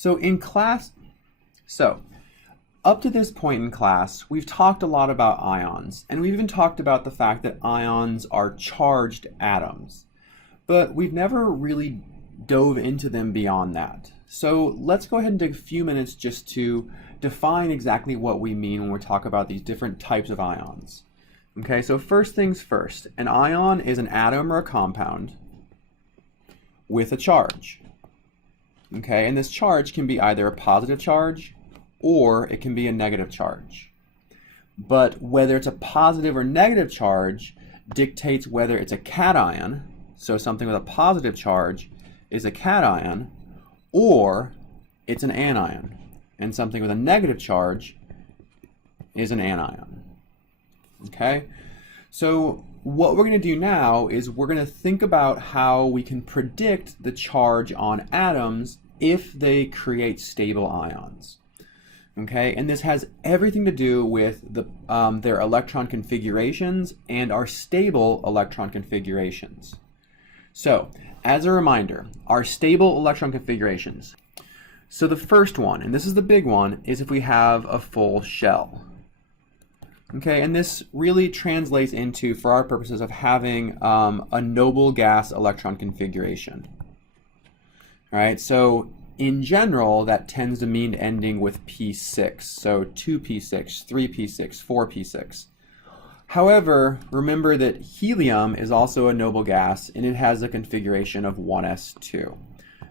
So in class, up to this point in class, we've talked a lot about ions, and we've even talked about the fact that ions are charged atoms, but we've never really dove into them beyond that. So let's go ahead and take a few minutes just to define exactly what we mean when we talk about these different types of ions. Okay, so first things first, an ion is an atom or a compound with a charge. Okay, and this charge can be either a positive charge or it can be a negative charge. But whether it's a positive or negative charge dictates whether it's a cation, so something with a positive charge is a cation, or it's an anion, and something with a negative charge is an anion. Okay, so what we're going to do now is we're going to think about how we can predict the charge on atoms if they create stable ions. Okay, and this has everything to do with their electron configurations and our stable electron configurations. So, as a reminder, our stable electron configurations. So the first one, and this is the big one, is if we have a full shell. Okay, and this really translates into, for our purposes, of having a noble gas electron configuration. All right, so in general, that tends to mean ending with p6, so 2p6, 3p6, 4p6. However, remember that helium is also a noble gas, and it has a configuration of 1s2.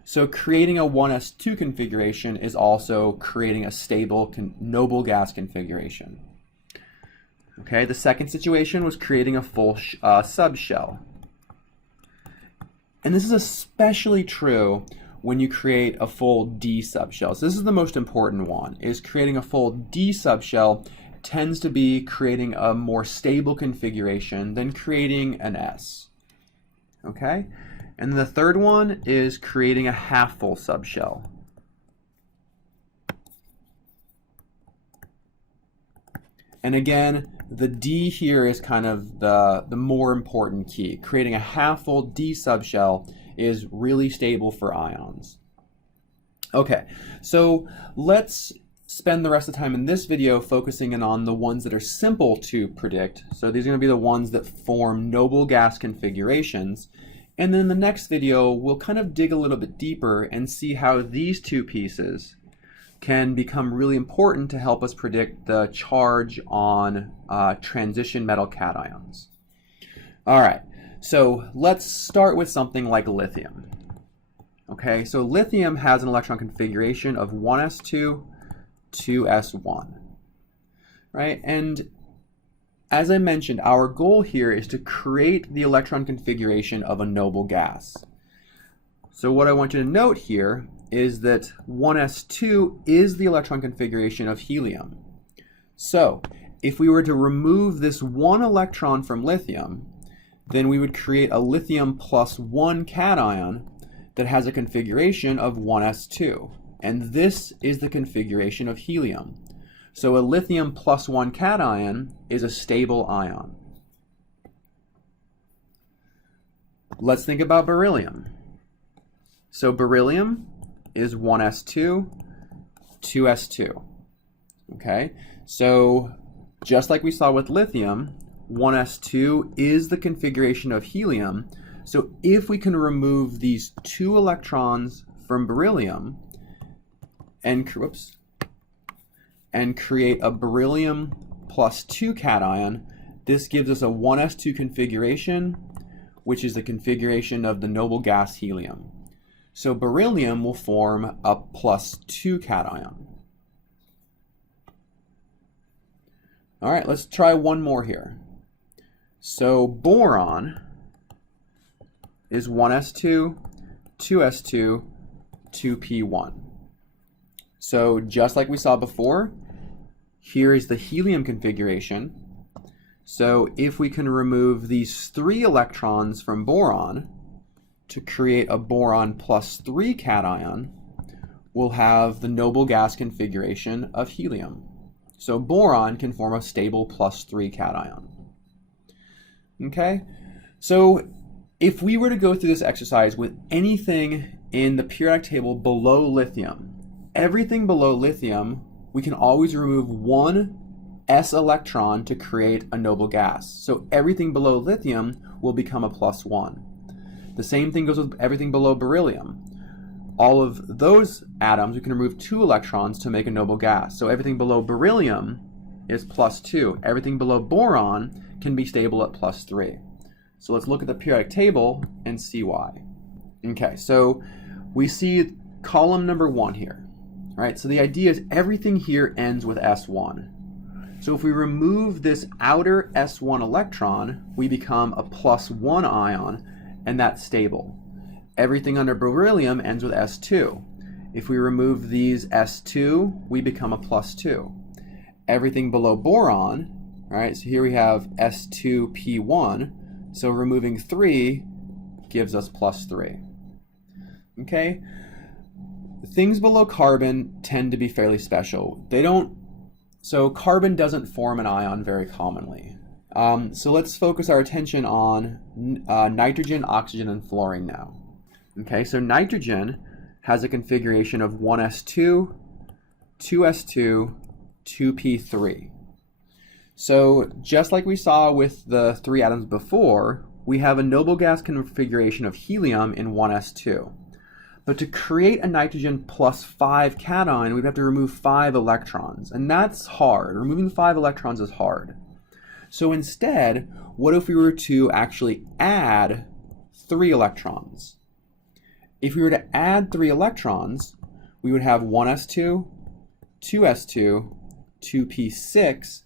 So creating a 1s2 configuration is also creating a stable noble gas configuration. Okay, the second situation was creating a full subshell. And this is especially true when you create a full D subshell. So this is the most important one, is creating a full D subshell tends to be creating a more stable configuration than creating an S. Okay? And the third one is creating a half-full subshell. And again, the D here is kind of the more important key. Creating a half-full D subshell is really stable for ions. Okay, so let's spend the rest of the time in this video focusing in on the ones that are simple to predict. So these are going to be the ones that form noble gas configurations. And then in the next video, we'll kind of dig a little bit deeper and see how these two pieces can become really important to help us predict the charge on transition metal cations. All right, so let's start with something like lithium. Okay, so lithium has an electron configuration of 1s2, 2s1, right? And as I mentioned, our goal here is to create the electron configuration of a noble gas. So what I want you to note here is that 1s2 is the electron configuration of helium. So if we were to remove this one electron from lithium, then we would create a lithium plus 1 cation that has a configuration of 1s2. And this is the configuration of helium. So a lithium plus 1 cation is a stable ion. Let's think about beryllium. So beryllium is 1s2, 2s2. Okay, so just like we saw with lithium, 1s2 is the configuration of helium. So if we can remove these two electrons from beryllium and create a beryllium plus 2 cation, this gives us a 1s2 configuration, which is the configuration of the noble gas helium. So beryllium will form a plus 2 cation. All right, let's try one more here. So boron is 1s2, 2s2, 2p1. So just like we saw before, here is the helium configuration. So if we can remove these 3 electrons from boron to create a boron plus 3 cation, we'll have the noble gas configuration of helium. So boron can form a stable plus 3 cation. Okay, so if we were to go through this exercise with anything in the periodic table below lithium, everything below lithium, we can always remove one s electron to create a noble gas. So everything below lithium will become a +1. The same thing goes with everything below beryllium. All of those atoms, we can remove 2 electrons to make a noble gas. So everything below beryllium is +2. Everything below boron can be stable at +3. So let's look at the periodic table and see why. Okay, so we see column number 1 here. All right, so the idea is everything here ends with S1. So if we remove this outer S1 electron, we become a +1 ion, and that's stable. Everything under beryllium ends with S2. If we remove these S2, we become a +2. Everything below boron, right? So here we have S2P1. So removing 3 gives us +3. Okay? Things below carbon tend to be fairly special. So carbon doesn't form an ion very commonly. So let's focus our attention on nitrogen, oxygen, and fluorine now. Okay, so nitrogen has a configuration of 1s2, 2s2, 2p3. So just like we saw with the 3 atoms before, we have a noble gas configuration of helium in 1s2. But to create a nitrogen +5 cation, we'd have to remove 5 electrons, and that's hard. Removing 5 electrons is hard. So instead, what if we were to actually add 3 electrons? If we were to add 3 electrons, we would have 1s2, 2s2, 2p6,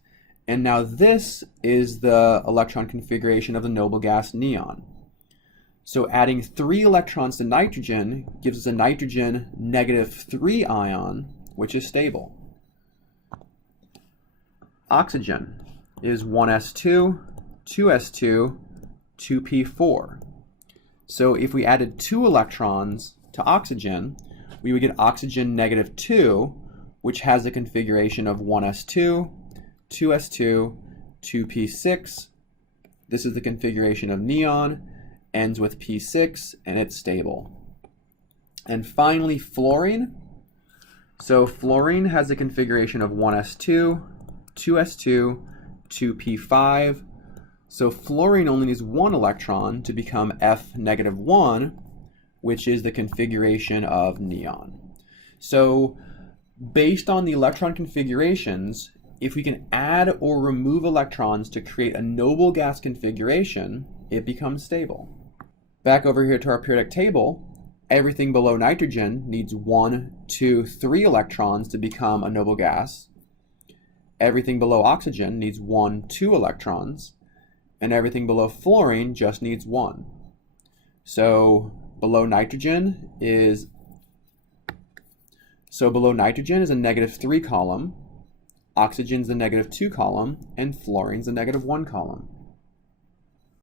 and now this is the electron configuration of the noble gas neon. So adding 3 electrons to nitrogen gives us a nitrogen -3 ion, which is stable. Oxygen is 1s2, 2s2, 2p4. So if we added 2 electrons to oxygen, we would get oxygen -2, which has a configuration of 1s2, 2s2, 2p6. This is the configuration of neon, ends with P6, and it's stable. And finally, fluorine. So fluorine has a configuration of 1s2, 2s2, 2p5. So fluorine only needs 1 electron to become F-1, which is the configuration of neon. So based on the electron configurations, if we can add or remove electrons to create a noble gas configuration, it becomes stable. Back over here to our periodic table, everything below nitrogen needs 1, 2, 3 electrons to become a noble gas. Everything below oxygen needs 1, 2 electrons. And everything below fluorine just needs 1. So below nitrogen is a -3 column, oxygen's a -2 column, and fluorine's a -1 column.